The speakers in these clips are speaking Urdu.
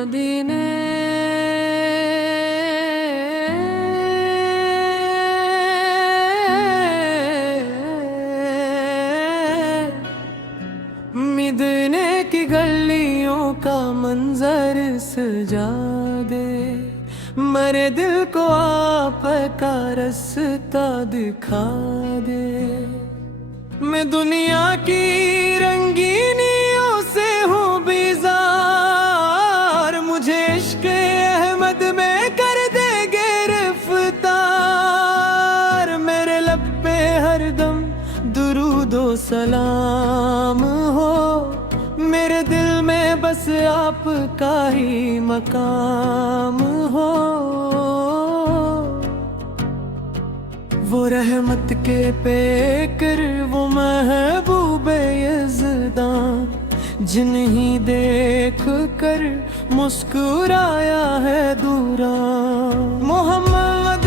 مدینے مدینے کی گلیوں کا منظر سجا دے، میرے دل کو آپ کا رستہ دکھا دے۔ میں دنیا کی رنگینیوں سے ہوں بیزار، مجھے عشق احمد میں کر دے گرفتار۔ میرے لب پہ ہر دم درود و سلام ہو، میرے دل میں بس آپ کا ہی مقام ہو۔ وہ رحمت کے پیکر، وہ محبوب یزداں، جنہیں دیکھ کر مسکرایا ہے دوران۔ محمد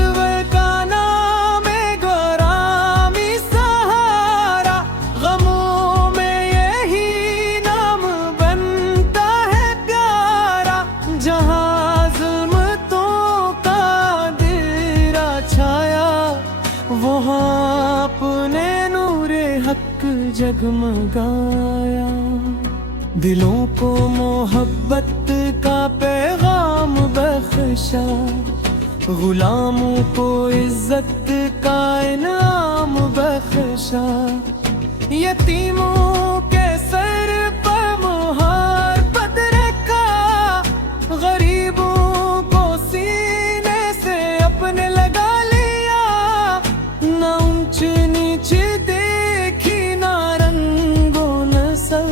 کا نام گرامی سہارا، غموں میں یہی نام بنتا ہے پیارا۔ جہاں ظلمتوں کا اندھیرا چھایا، وہاں اپنے نور حق جگمگایا۔ دلوں کو محبت کا پیغام بخشا، غلاموں کو عزت کا انعام بخشا۔ یتیموں کے سر پر مہار پد رکھا، غریبوں کو سینے سے اپنے لگا لیا۔ نہ اونچ نیچ دیکھی، نہ رنگ و نسل،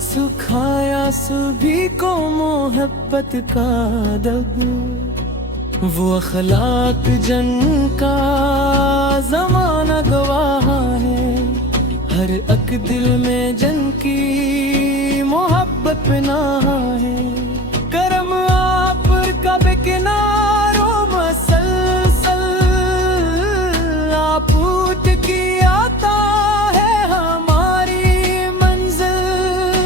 سکھایا سبھی کو محبت کا ادب۔ وہ اخلاق جن کا زمانہ گواہ ہے، ہر ایک دل میں جن کی محبت پناہ ہے۔ کرم آپ کا بے کناروں مسلسل، آپ اٹھ کی آتا ہے ہماری منزل۔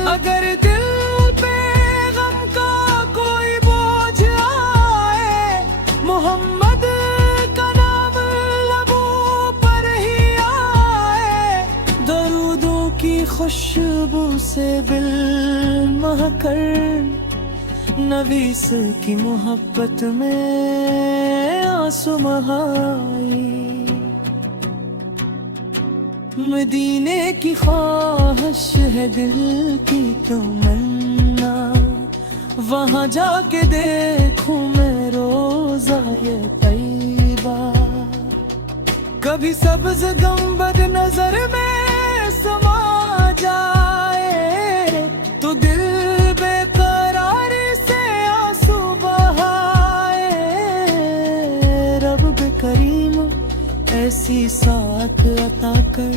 اگر دل پہ غم کا کوئی بوجھ آئے، محمد کا نام لبوں پر ہی آئے۔ درودوں کی خوشبو سے دل مہک کر، نویس کی محبت میں آنسو بہائی۔ مدینے کی خواہش ہے دل کی تمنا، وہاں جا کے دیکھوں میں روزہ یہ طیبہ۔ کبھی سبز گنبد نظر میں سما جائے، تو دل بے قراری سے آنسو بہائے۔ رب کریم ایسی ساتھ عطا کر،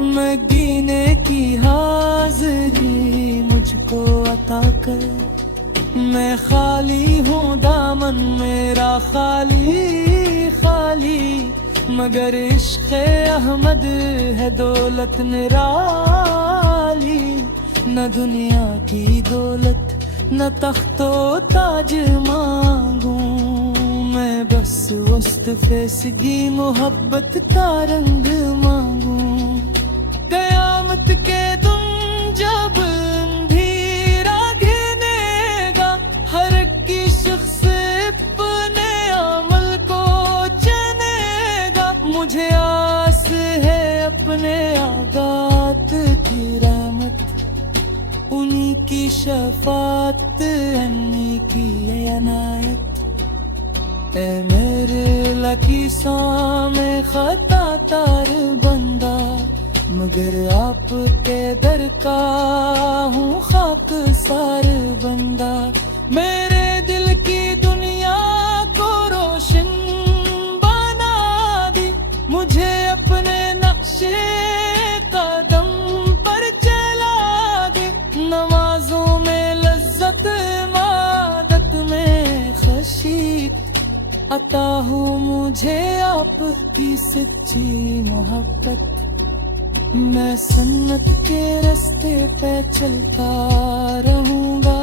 میں گینے کی حاضری مجھ کو عطا کر۔ میں خالی ہوں، دامن میرا خالی خالی، مگر عشق احمد ہے دولت نرالی۔ نہ دنیا کی دولت، نہ تخت و تاج مانگوں میں، بس وسط فیصدی محبت کا رنگ مانگوں۔ قیامت کے دن جب اندھیرا گھنے گا، ہر ایک کی شخص اپنے عمل کو چنے گا۔ مجھے آس ہے اپنے آغات کی رحمت، انہی کی شفاعت، انہی کی عنایت۔ اے میرے لکیساں میں خطا تار بندہ، مگر آپ کے در کا ہوں خاک سار بندہ۔ میرے دل کی دنیا کو روشن بنا دی، مجھے اپنے نقشے قدم پر چلا دے۔ نمازوں میں لذت، عبادت میں خشیت، عطا ہو مجھے آپ کی سچی محبت۔ میں سنت کے راستے پہ چلتا رہوں گا،